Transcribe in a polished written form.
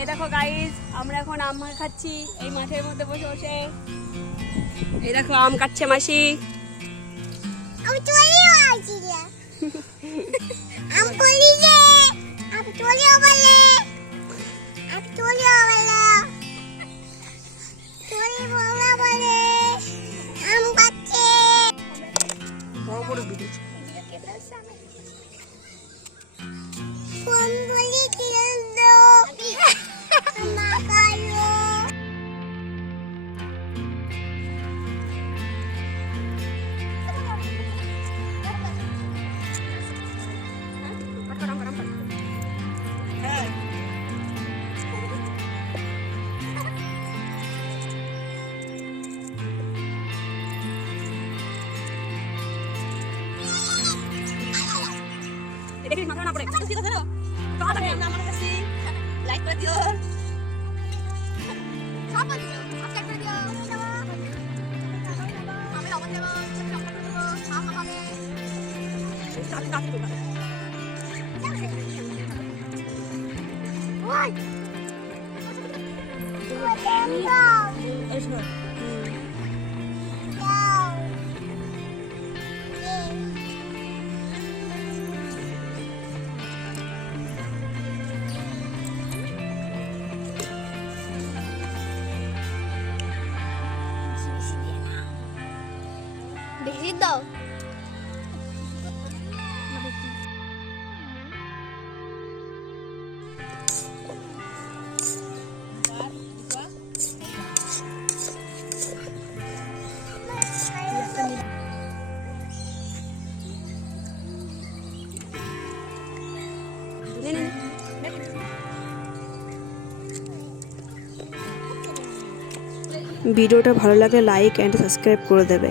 এই দেখো গাইস, আমরা এখন আম খাচ্ছি এই মাঠের মধ্যে বসে বসে। এই দেখো আম কাটছে মাসি। আমি চলেও আসি রে। আমি বলি যে আমি চলেও বলে। আমি চলেও বলে। চলে বলা বলে। আম কাটছে। বড় বড় ভিডিও। কোন বলি কিল দো। মা কালো। দেখি মাথা না পড়ে। ঠিক আছে না? কথা থাকে না আমার কাছে। লাইক করে দিও। সব দিও। সাবস্ক্রাইব করে দিও। আমি লবণ দেব। চকলেট দেব। আম খাবে। সাথে সাথে দেবো। ওই। ওই দাও। এই শোনো। দাও। বেশি দাও। ভিডিওটা ভালো লাগলে লাইক অ্যান্ড সাবস্ক্রাইব করে দেবে।